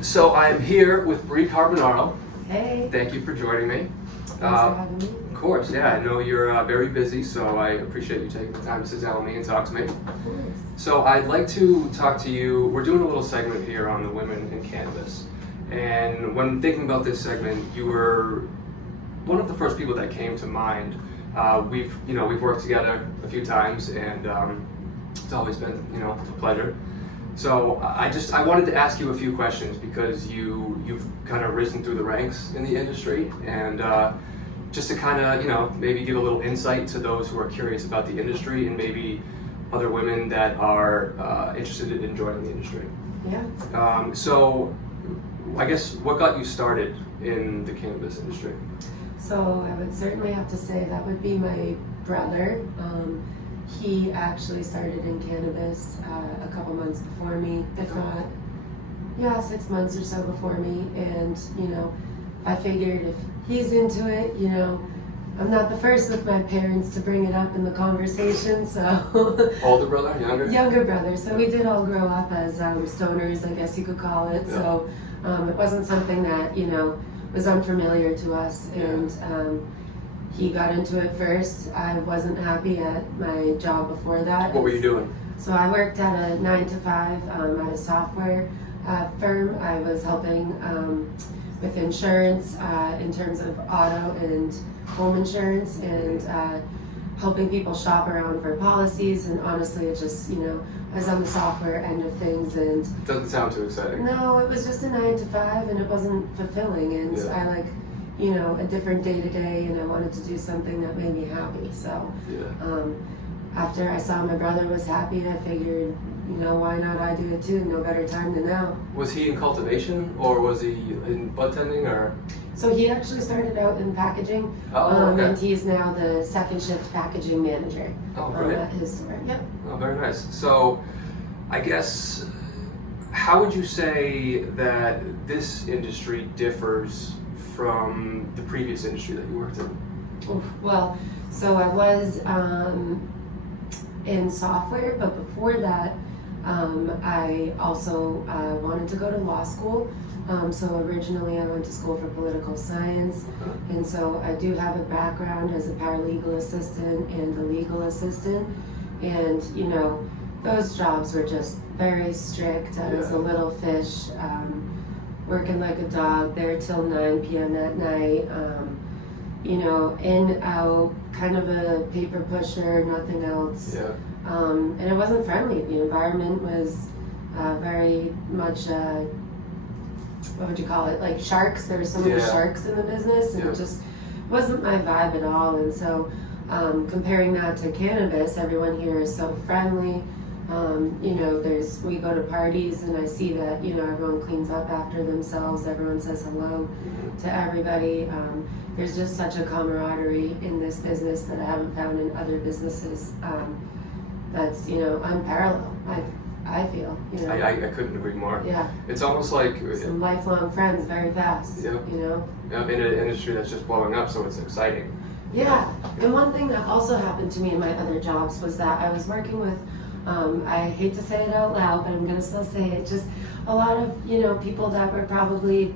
So I'm here with Bree Carbonaro. Hey. Thank you for joining me. Thanks for having me. Of course, yeah. I know you're very busy, so I appreciate you taking the time to sit down with me and talk to me. Of course. So I'd like to talk to you. We're doing a little segment here on the women in cannabis, and when thinking about this segment, you were one of the first people that came to mind. We've worked together a few times, and it's always been a pleasure. So I wanted to ask you a few questions because you've kind of risen through the ranks in the industry, and just to kind of maybe give a little insight to those who are curious about the industry and maybe other women that are interested in joining the industry. Yeah. So I guess what got you started in the cannabis industry? So I would certainly have to say that would be my brother. He actually started in cannabis a couple months before me, if not, 6 months or so before me. And, I figured if he's into it, I'm not the first with my parents to bring it up in the conversation, so. Older brother, younger? Younger brother. So we did all grow up as stoners, I guess you could call it. Yeah. So it wasn't something that, was unfamiliar to us. Yeah. And he got into it first. I wasn't happy at my job before that. What were you doing? So I worked at a 9 to 5 at a software firm. I was helping with insurance in terms of auto and home insurance, and helping people shop around for policies. And honestly, it just, I was on the software end of things, and Doesn't sound too exciting. no, it was just a 9 to 5, and it wasn't fulfilling. And Yeah. I like, a different day to day, and I wanted to do something that made me happy. So Yeah. after I saw my brother was happy, I figured, why not I do it too? No better time than now. Was he in cultivation or was he in bud tending or? So he actually started out in packaging, Oh, okay. and he's now the second shift packaging manager Oh, great. at his store. Yep. Oh, very nice. So, I guess, how would you say that this industry differs from the previous industry that you worked in? Oof. Well, so I was in software, but before that, I also wanted to go to law school. So originally I went to school for political science, and so I do have a background as a paralegal assistant and a legal assistant, and those jobs were just very strict. I was a little fish, working like a dog there till 9 p.m. at night, in, out, kind of a paper pusher, nothing else. Yeah. And it wasn't friendly. The environment was very much, what would you call it, like sharks. There were so many sharks in the business, and it just wasn't my vibe at all. And so comparing that to cannabis, everyone here is so friendly. We go to parties, and I see that, everyone cleans up after themselves. Everyone says hello to everybody. There's just such a camaraderie in this business that I haven't found in other businesses. That's, unparalleled, I feel. I couldn't agree more. Yeah. It's almost like Some lifelong friends very fast, in an industry that's just blowing up, so it's exciting. Yeah, and one thing that also happened to me in my other jobs was that I was working with, I hate to say it out loud, but I'm going to still say it, just a lot of, people that were probably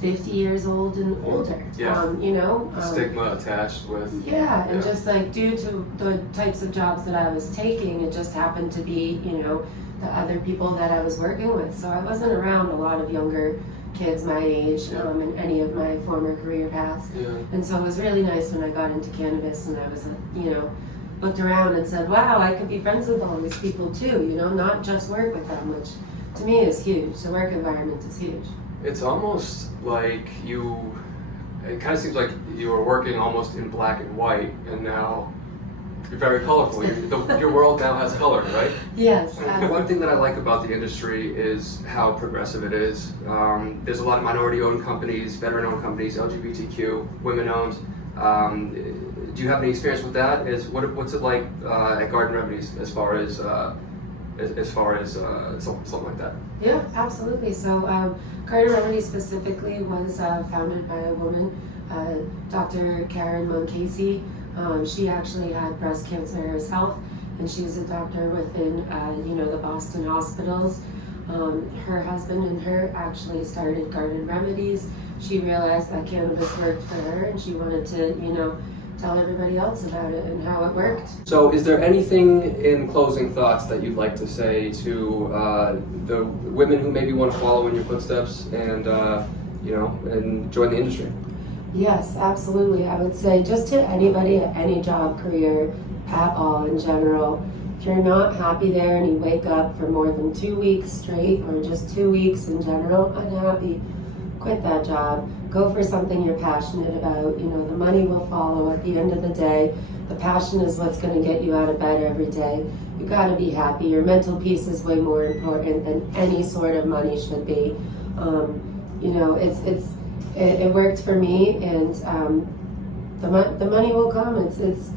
50 years old and older. Yeah. The Stigma attached with. Yeah, and just like due to the types of jobs that I was taking, it just happened to be, the other people that I was working with. So I wasn't around a lot of younger kids my age in any of my former career paths. Yeah. And so it was really nice when I got into cannabis, and I was, looked around and said, wow, I could be friends with all these people too, not just work with them, which to me is huge. The work environment is huge. It's almost like it kind of seems like you were working almost in black and white, and now you're very colorful. Your world now has color, right? Yes. One thing that I like about the industry is how progressive it is. There's a lot of minority-owned companies, veteran-owned companies, LGBTQ, women-owned. Do you have any experience with that? What's it like at Garden Remedies as far as something like that? Yeah, absolutely. So Garden Remedies specifically was founded by a woman, Dr. Karen Moncasey. She actually had breast cancer herself, and she's a doctor within, the Boston hospitals. Her husband and her actually started Garden Remedies. She realized that cannabis worked for her, and she wanted to, tell everybody else about it and how it worked. So is there anything in closing thoughts that you'd like to say to the women who maybe want to follow in your footsteps and, and join the industry? Yes, absolutely. I would say just to anybody at any job, career, at all in general, if you're not happy there and you wake up for more than 2 weeks straight or just 2 weeks in general unhappy, quit that job. Go for something you're passionate about. The money will follow at the end of the day. The passion is what's going to get you out of bed every day. You got to be happy. Your mental peace is way more important than any sort of money should be. It worked for me, and the money will come. It's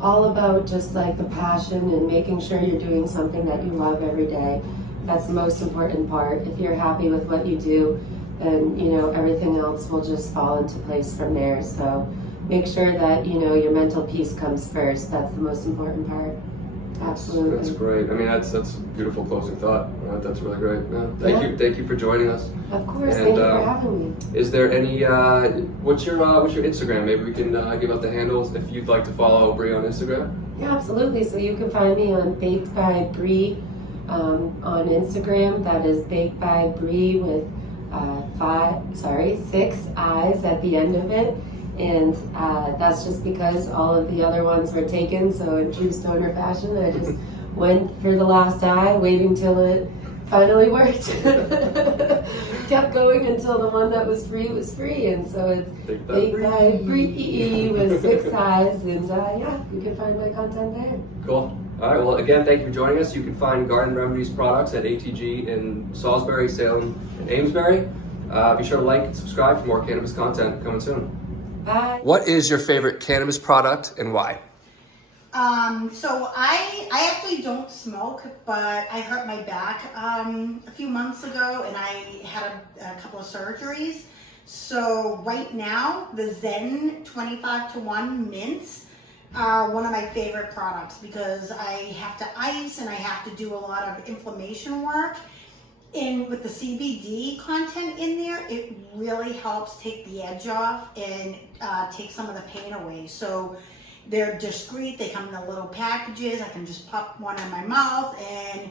all about just like the passion and making sure you're doing something that you love every day. That's the most important part. If you're happy with what you do, then everything else will just fall into place from there. So make sure that your mental peace comes first. That's the most important part. Absolutely. That's great. I mean, that's a beautiful closing thought. That's really great. Yeah. Thank you for joining us. Of course. Thank you for having me. Is there any? What's your Instagram? Maybe we can give out the handles if you'd like to follow Bree on Instagram. Yeah, absolutely. So you can find me on Baked by Bree on Instagram. That is Baked by Bree with 6 eyes at the end of it. And that's just because all of the other ones were taken. So in true stoner fashion, I just went for the last eye, waiting till it finally worked. Kept going until the one that was free was free. And so it's Baked by Bree with 6 eyes. And you can find my content there. Cool. All right, well, again, thank you for joining us. You can find Garden Remedies products at ATG in Salisbury, Salem, and Amesbury. Be sure to like and subscribe for more cannabis content coming soon. Bye. What is your favorite cannabis product and why? So I actually don't smoke, but I hurt my back a few months ago, and I had a couple of surgeries. So right now, the Zen 25-to-1 mints are one of my favorite products because I have to ice and I have to do a lot of inflammation work. And with the CBD content in there, it really helps take the edge off and take some of the pain away. So they're discreet, they come in the little packages, I can just pop one in my mouth, and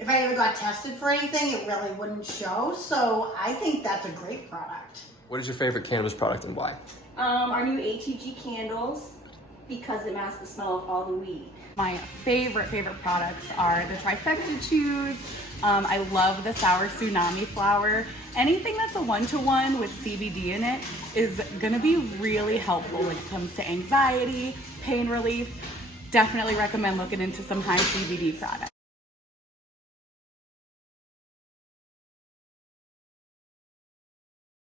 if I ever got tested for anything, it really wouldn't show. So I think that's a great product. What is your favorite cannabis product and why? Our new ATG candles, because it masks the smell of all the weed. My favorite products are the trifecta chews. I love the sour tsunami flower. Anything that's a 1-to-1 with CBD in it is gonna be really helpful when it comes to anxiety, pain relief. Definitely recommend looking into some high CBD products.